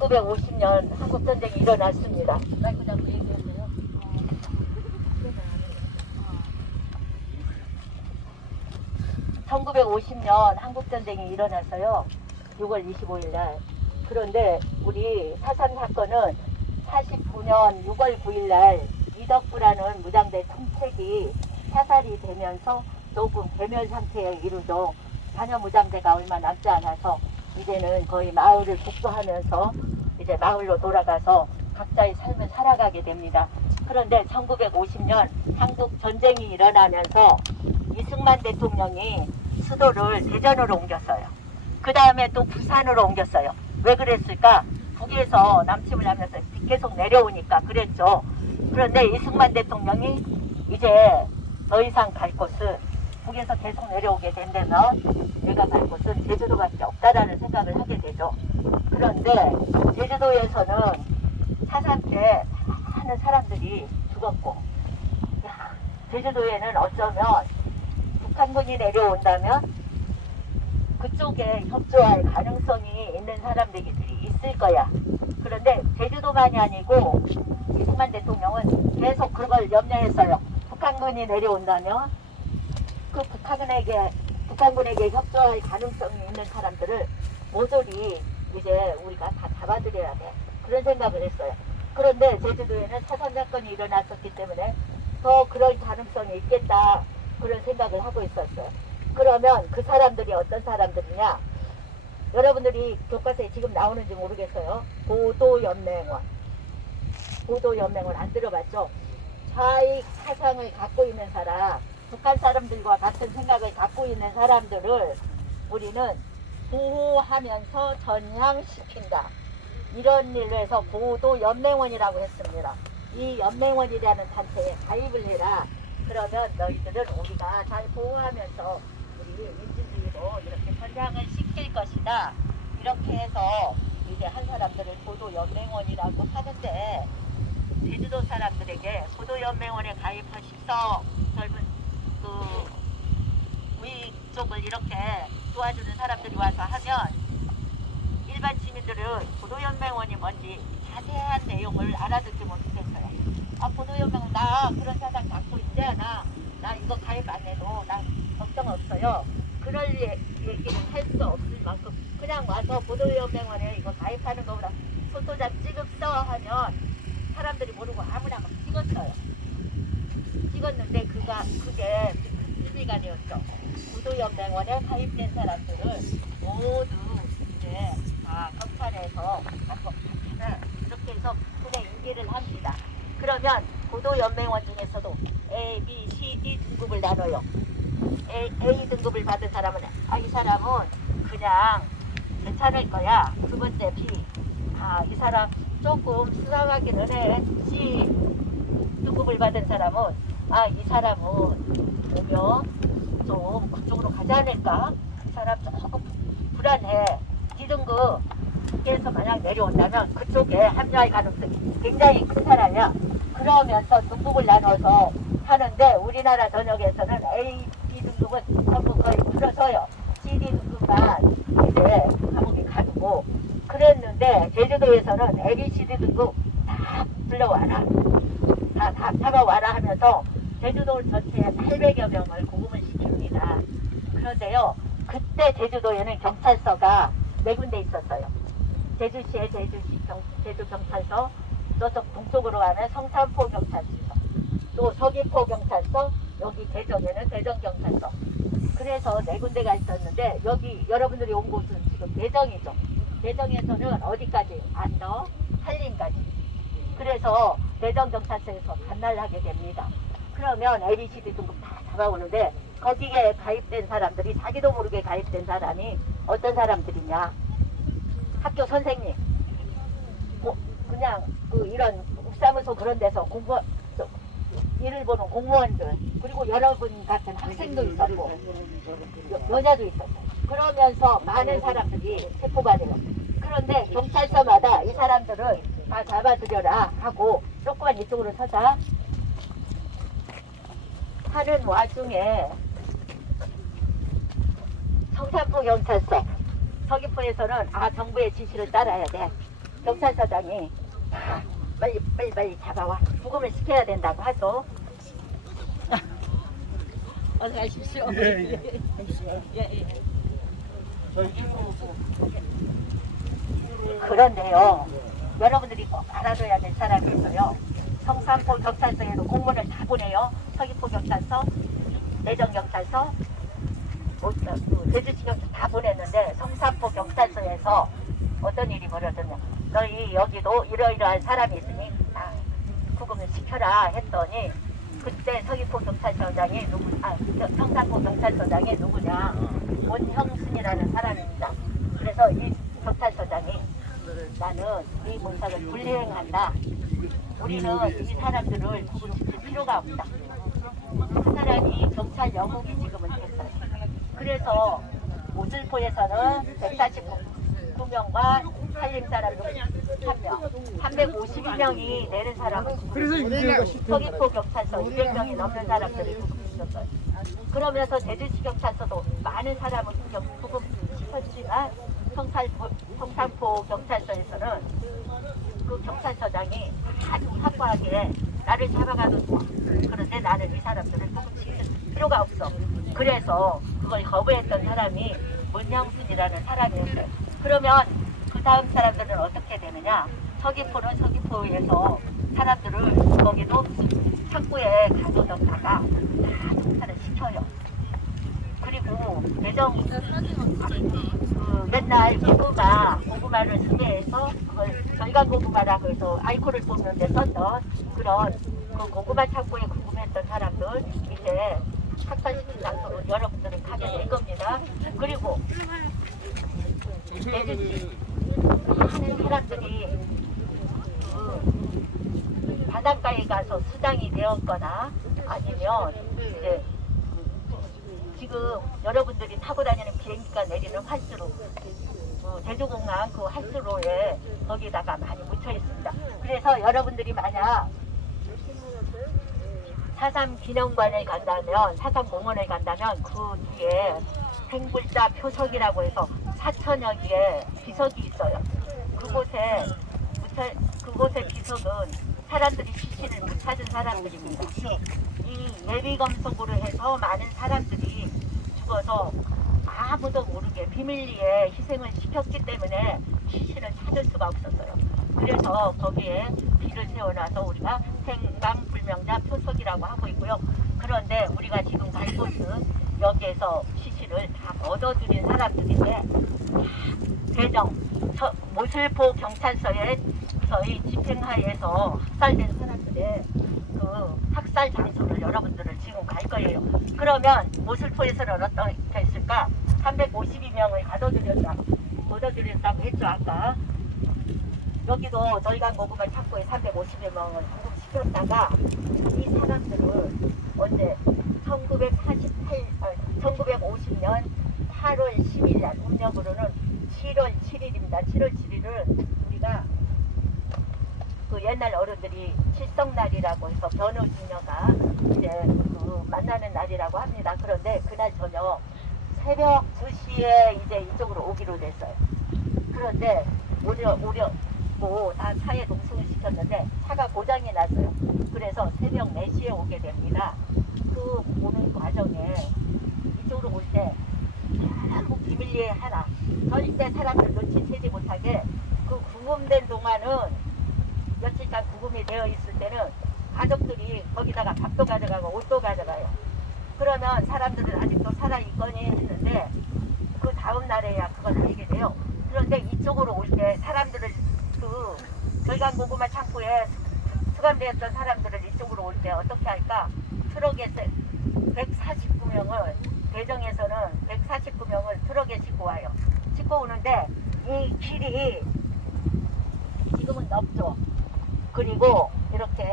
1950년 한국전쟁이 일어났습니다. 마이크 잡고 얘기하세요. 1950년 한국전쟁이 일어났어요. 6월 25일 날. 그런데 우리 사산 사건은 49년 6월 9일 날 이덕부라는 무장대 총책이 사살이 되면서 조금 괴멸 상태에 이르죠. 잔여 무장대가 얼마 남지 않아서 이제는 거의 마을을 복구하면서 이제 마을로 돌아가서 각자의 삶을 살아가게 됩니다. 그런데 1950년 한국 전쟁이 일어나면서 이승만 대통령이 수도를 대전으로 옮겼어요. 그 다음에 또 부산으로 옮겼어요. 왜 그랬을까? 북에서 남침을 하면서 계속 내려오니까 그랬죠. 그런데 이승만 대통령이 이제 더 이상 갈 곳은 북에서 계속 내려오게 된다면 내가 갈 곳은 제주도밖에 없다라는 생각을 하게 되죠. 그런데 제주도에서는 사상 때 많은 사람들이 죽었고, 제주도에는 어쩌면 북한군이 내려온다면 그쪽에 협조할 가능성이 있는 사람들이 있을 거야. 그런데 제주도만이 아니고 이승만 대통령은 계속 그걸 염려했어요. 북한군이 내려온다면 그 북한군에게 협조할 가능성이 있는 사람들을 모조리 이제 우리가 다 잡아들여야 돼. 그런 생각을 했어요. 그런데 제주도에는 사상 사건이 일어났었기 때문에 더 그럴 가능성이 있겠다. 그런 생각을 하고 있었어요. 그러면 그 사람들이 어떤 사람들이냐? 여러분들이 교과서에 지금 나오는지 모르겠어요. 보도연맹원. 보도연맹원 안 들어봤죠? 좌익 사상을 갖고 있는 사람, 북한 사람들과 같은 생각을 갖고 있는 사람들을 우리는 보호하면서 전향시킨다. 이런 일로 해서 보도연맹원이라고 했습니다. 이 연맹원이라는 단체에 가입을 해라. 그러면 너희들은 우리가 잘 보호하면서 우리 민주주의로 이렇게 전향을 시킬 것이다. 이렇게 해서 이제 한 사람들을 보도연맹원이라고 하는데, 제주도 사람들에게 보도연맹원에 가입하십시오. 젊은 그 우익 쪽을 이렇게 도와주는 사람들이 와서 하면 일반 시민들은 보도연맹원이 뭔지 자세한 내용을 알아듣지 못했어요. 아, 보도연맹원 나 그런 사상 갖고 있지 않아. 나 이거 가입 안 해도 나 걱정 없어요. 그럴 얘기를 할 수 없을 만큼 그냥 와서 보도연맹원에 이거 가입하는 거보다 포토잡 찍읍서 하면 사람들이 모르고 아무나 막 찍었어요. 찍었는데 그게 비밀가 되었죠. 보도연맹원에 가입된 사람들을 모두 이제 다 경찰에서 이렇게 해서 군에 인계를 합니다. 그러면 보도연맹원 중에서도 A, B, C, D 등급을 나눠요. A 등급을 받은 사람은 이 사람은 그냥 괜찮을 거야. 두 번째 B, 이 사람 조금 수상하기는 해. C 등급을 받은 사람은 이 사람은 오면 좀 그쪽으로 가지 않을까? 이 사람 조금 불안해. D 등급에서 만약 내려온다면 그쪽에 합류할 가능성이 굉장히 큰 사람이야. 그러면서 등급을 나눠서 하는데 우리나라 전역에서는 A, B 등급은 전부 거의 줄어서요. C, D 등급만 이제 감옥에 가두고 그랬는데, 제주도에서는 A, B, C, D 등급 다 불러와라. 다 잡아와라 하면서 제주도 전체에 800여 명을 구금을 시킵니다. 그런데요, 그때 제주도에는 경찰서가 4군데 있었어요. 제주시에 제주경찰서, 저쪽 동쪽으로 가는 성산포 경찰서, 또 서귀포 경찰서, 여기 대전에는 대전경찰서. 그래서 4군데가 있었는데, 여기 여러분들이 온 곳은 지금 대정이죠. 대정에서는 어디까지? 안덕, 한림까지. 그래서 대전경찰서에서 관할하게 됩니다. 그러면 ABCD 등급 다 잡아오는데, 거기에 가입된 사람들이 자기도 모르게 가입된 사람이 어떤 사람들이냐? 학교 선생님, 그냥 이런 사무소 그런 데서 일을 보는 공무원들, 그리고 여러분 같은 학생도 있었고 여자도 있었어요. 그러면서 많은 사람들이 체포가 돼요. 그런데 경찰서마다 이 사람들을 다 잡아들여라 하고 조금만 이쪽으로 서자 하는 와중에 성산포 경찰서, 서귀포에서는 정부의 지시를 따라야 돼. 경찰서장이 빨리 잡아와. 구금을 시켜야 된다고 하죠. 어서 가십시오. 예. 그런데요, 여러분들이 꼭 알아둬야 될 사람이 있어요. 성산포 경찰서에도 공문을 다 보내요. 서귀포 경찰서, 내정 경찰서, 제주시 경찰서 다 보냈는데 성산포 경찰서에서 어떤 일이 벌어졌냐. 너희 여기도 이러이러한 사람이 있으니 구금을 시켜라 했더니 그때 서귀포 경찰서장이 성산포 경찰서장이 누구냐, 원형순이라는 사람입니다. 그래서 이 경찰서장이 나는 이 문상을 불이행한다. 우리는 이 사람들을 구금시킬 필요가 없다. 그 사람이 경찰 영웅이 지금은 됐어요. 그래서 모슬포에서는 149명과 살림 사람들 1명, 352명이 내는 사람은 서귀포 경찰서 200명이 넘는 사람들이 구금시켰어요. 그러면서 제주시 경찰서도 많은 사람을 구금시켰지만 성산포 경찰서에서는 그 경찰서장이 아주 확고하게 나를 잡아가도 좋아. 그런데 나는 이 사람들을 구금시킬 필요가 없어. 그래서 그걸 거부했던 사람이 문영순이라는 사람이었어요. 그러면 그 다음 사람들은 어떻게 되느냐? 서귀포는 서귀포에서 사람들을 거기도 창고에 가둬뒀다가 다 동사를 시켜요. 그리고 매정 맨날 고구마를 수매해서 그걸 절간 고구마라고 해서 알코올을 뿜는데 썼던 그런 그 고구마 창고에 구금했던 사람들 이제 학살시킨 장소로 여러분들은 가게 될 겁니다. 그리고 제주시 많은 사람들이 바닷가에 가서 수장이 되었거나 아니면 이제 지금 여러분들이 타고 다니는 비행기가 내리는 활주로, 제주공항 그 활주로에 거기다가 많이 묻혀 있습니다. 그래서 여러분들이 만약 4.3 기념관에 간다면, 4.3공원에 간다면 그 뒤에 생불자 표석이라고 해서 4천여 개의 비석이 있어요. 그곳의 비석은 사람들이 시신을 못 찾은 사람들입니다. 이 예비검속으로 해서 많은 사람들이 죽어서 아무도 모르게 비밀리에 희생을 시켰기 때문에 시신을 찾을 수가 없었어요. 그래서 거기에 비를 세워놔서 우리가 생방불명자 표석이라고 하고 있고요. 그런데 우리가 지금 갈 곳은 여기에서 시신을 다 얻어들인 사람들인데 대정 모슬포 경찰서에 저희 집행하에서 학살된 사람들의 그 학살 장소를 여러분들을 지금 갈 거예요. 그러면 모슬포에서는 어떻게 했을까? 352명을 얻어들였다고 했죠 아까. 여기도 절간 고구마 창고에 350명을 구금시켰다가 이 사람들을 언제 1950년 8월 10일 날 음력으로는 7월 7일입니다. 7월 7일은 우리가 그 옛날 어른들이 칠성날이라고 해서 변호중녀가 이제 그 만나는 날이라고 합니다. 그런데 그날 저녁 새벽 2시에 이제 이쪽으로 오기로 됐어요. 그런데 오려고 다 차에 동승을 시켰는데 차가 고장이 났어요. 그래서 새벽 4시에 오게 됩니다. 그 오는 과정에 이쪽으로 올 때 아무 비밀리에 하나 절대 사람들 눈치채지 못하게 그 구금된 동안은 며칠간 구금이 되어 있을 때는 가족들이 거기다가 밥도 가져가고 옷도 가져가요. 그러면 사람들은 아직도 살아있거니 했는데 그 다음 날에야 그걸 알게 돼요. 그런데 이쪽으로 올 때 사람들을 그 절간 고구마 창고에 수감되었던 사람들을 이쪽으로 올 때 어떻게 할까? 트럭에서 149명을 대정에서는 149명을 트럭에 싣고 와요. 싣고 오는데 이 길이 지금은 넓죠. 그리고 이렇게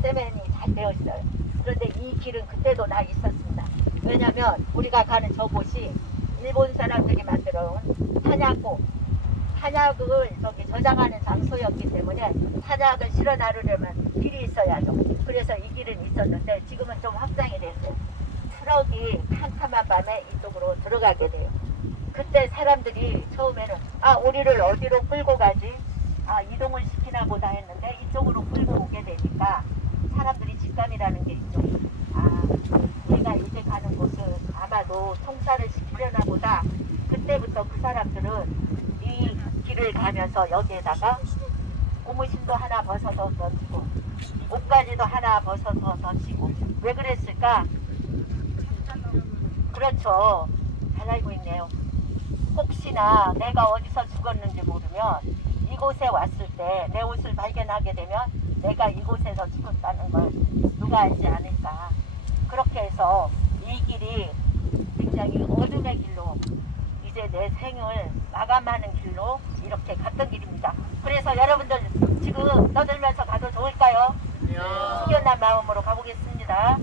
세면이 잘 되어 있어요. 그런데 이 길은 그때도 나 있었습니다. 왜냐하면 우리가 가는 저곳이 일본 사람들이 만들어 온 탄약을 저장하는 장소였기 때문에 탄약을 실어 나르려면 길이 있어야죠. 그래서 이 길은 있었는데 지금은 좀 확장이 됐어요. 트럭이 캄캄한 밤에 이쪽으로 들어가게 돼요. 그때 사람들이 처음에는 우리를 어디로 끌고 가지? 그래서 그 사람들은 이 길을 가면서 여기에다가 고무신도 하나 벗어서 던지고 옷가지도 하나 벗어서 던지고 왜 그랬을까? 그렇죠. 잘 알고 있네요. 혹시나 내가 어디서 죽었는지 모르면 이곳에 왔을 때 내 옷을 발견하게 되면 내가 이곳에서 죽었다는 걸 누가 알지 않을까. 그렇게 해서 이 길이 굉장히 어둠의 길로 이제 내 생을 마감하는 길로 이렇게 갔던 길입니다. 그래서 여러분들 지금 떠들면서 가도 좋을까요? 숙연한 마음으로 가보겠습니다.